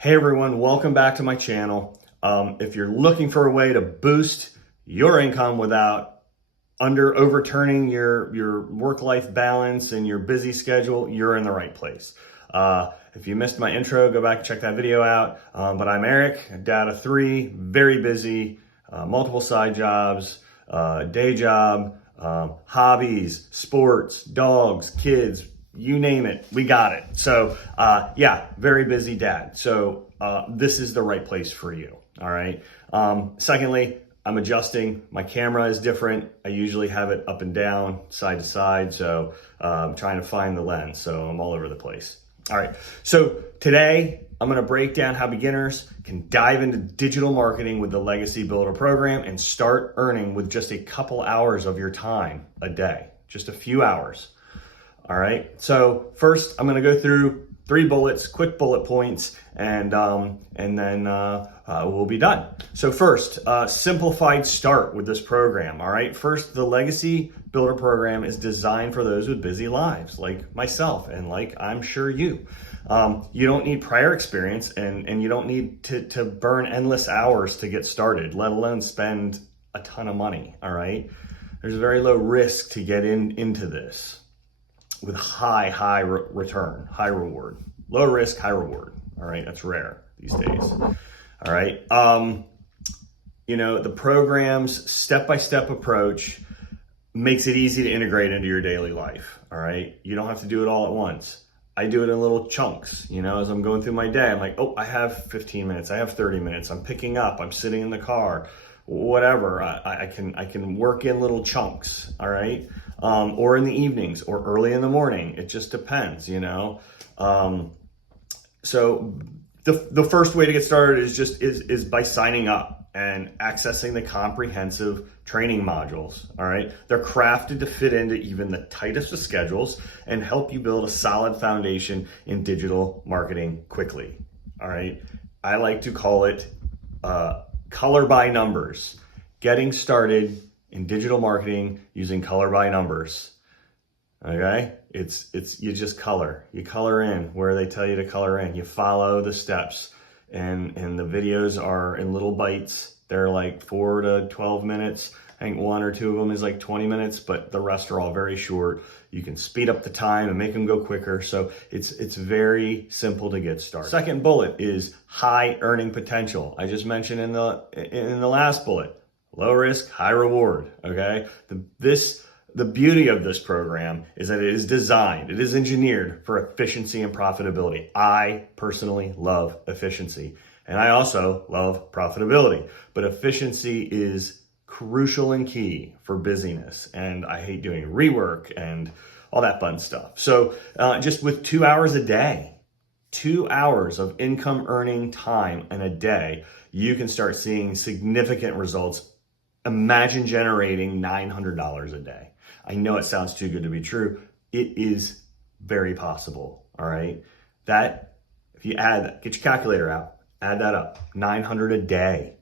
Hey everyone, welcome back to my channel. If you're looking for a way to boost your income without overturning your work-life balance and your busy schedule, you're in the right place. If you missed my intro, go back and check that video out. But I'm Eric, dad of three, very busy, multiple side jobs, day job, hobbies, sports, dogs, kids, you name it, we got it. So yeah, very busy dad. So this is the right place for you, all right? Secondly, I'm adjusting. My camera is different. I usually have it up and down, side to side. So I'm trying to find the lens. So I'm all over the place. All right, so today I'm gonna break down how beginners can dive into digital marketing with the Legacy Builder program and start earning with just a couple hours of your time a day, just a few hours. All right, so first I'm gonna go through 3 bullets, quick bullet points, and then we'll be done. So first, simplified start with this program, all right? First, the Legacy Builder program is designed for those with busy lives, like myself, and like I'm sure you. You don't need prior experience, and you don't need to burn endless hours to get started, let alone spend a ton of money, all right? There's a very low risk to get into this, with high return, high reward. Low risk, high reward. All right, that's rare these days. All right, you know, the program's step-by-step approach makes it easy to integrate into your daily life. All right, you don't have to do it all at once. I do it in little chunks, you know, as I'm going through my day. I'm like, oh, I have 15 minutes, I have 30 minutes, I'm picking up, I'm sitting in the car, whatever. I can work in little chunks, all right? Or in the evenings or early in the morning. It just depends, you know? So the first way to get started is by signing up and accessing the comprehensive training modules, all right? They're crafted to fit into even the tightest of schedules and help you build a solid foundation in digital marketing quickly, all right? I like to call it color by numbers. Getting started in digital marketing using color by numbers. Okay, it's you just color. You color in where they tell you to color in. You follow the steps, and the videos are in little bites. They're like 4 to 12 minutes. I think 1 or 2 of them is like 20 minutes, but the rest are all very short. You can speed up the time and make them go quicker. So it's very simple to get started. Second bullet is high earning potential. I just mentioned in the last bullet. Low risk, high reward, okay? The beauty of this program is that it is engineered for efficiency and profitability. I personally love efficiency, and I also love profitability, but efficiency is crucial and key for busyness, and I hate doing rework and all that fun stuff. So just with 2 hours a day, 2 hours of income earning time in a day, you can start seeing significant results. Imagine generating $900 a day. I know it sounds too good to be true. It is very possible, all right? That, if you add that, get your calculator out, add that up, 900 a day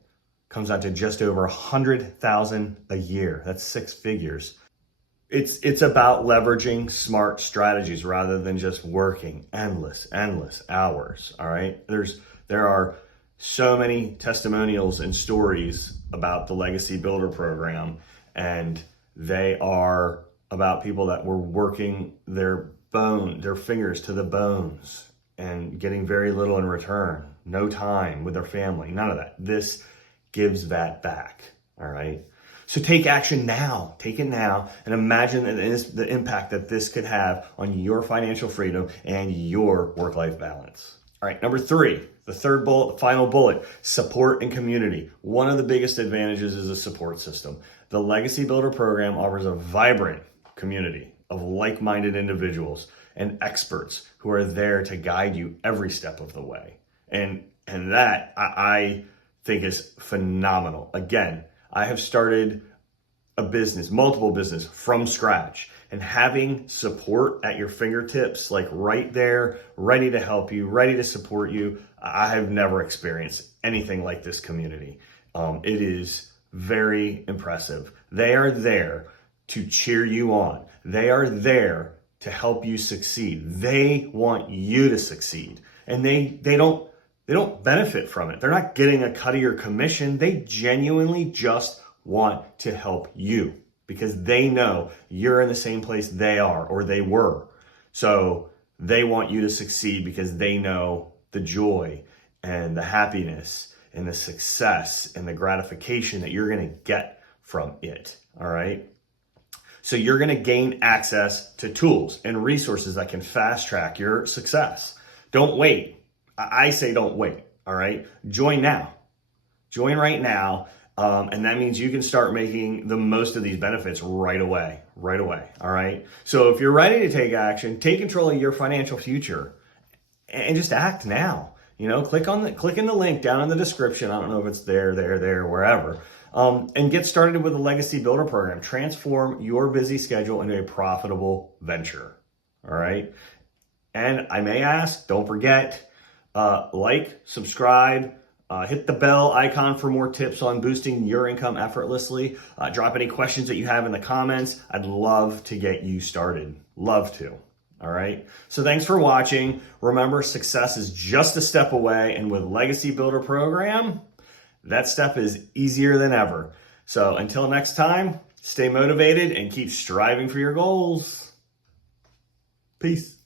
comes out to just over 100,000 a year. That's 6 figures. It's about leveraging smart strategies rather than just working endless hours, all right? There are so many testimonials and stories about the Legacy Builder program, and they are about people that were working their fingers to the bones and getting very little in return, no time with their family, none of that. This gives that back, all right? So take action now, take it now, and imagine the impact that this could have on your financial freedom and your work-life balance. All right, number 3, the third bullet, final bullet, support and community. One of the biggest advantages is a support system. The Legacy Builder program offers a vibrant community of like-minded individuals and experts who are there to guide you every step of the way. And that I think is phenomenal. Again, I have started a business, multiple business from scratch, and having support at your fingertips, like right there, ready to help you, ready to support you. I have never experienced anything like this community. It is very impressive. They are there to cheer you on. They are there to help you succeed. They want you to succeed. And they don't They don't benefit from it. They're not getting a cut of your commission. They genuinely just want to help you because they know you're in the same place they are or they were. So they want you to succeed because they know the joy and the happiness and the success and the gratification that you're going to get from it. All right. So you're going to gain access to tools and resources that can fast track your success. Don't wait. I say don't wait. All right. Join now. Join right now. And that means you can start making the most of these benefits right away. All right. So if you're ready to take action, take control of your financial future and just act now. Click in the link down in the description. I don't know if it's there, wherever. And get started with the Legacy Builder program. Transform your busy schedule into a profitable venture. All right. And I may ask, don't forget, like, subscribe, hit the bell icon for more tips on boosting your income effortlessly. Drop any questions that you have in the comments. I'd love to get you started. Love to. All right. So thanks for watching. Remember, success is just a step away. And with Legacy Builder program, that step is easier than ever. So until next time, stay motivated and keep striving for your goals. Peace.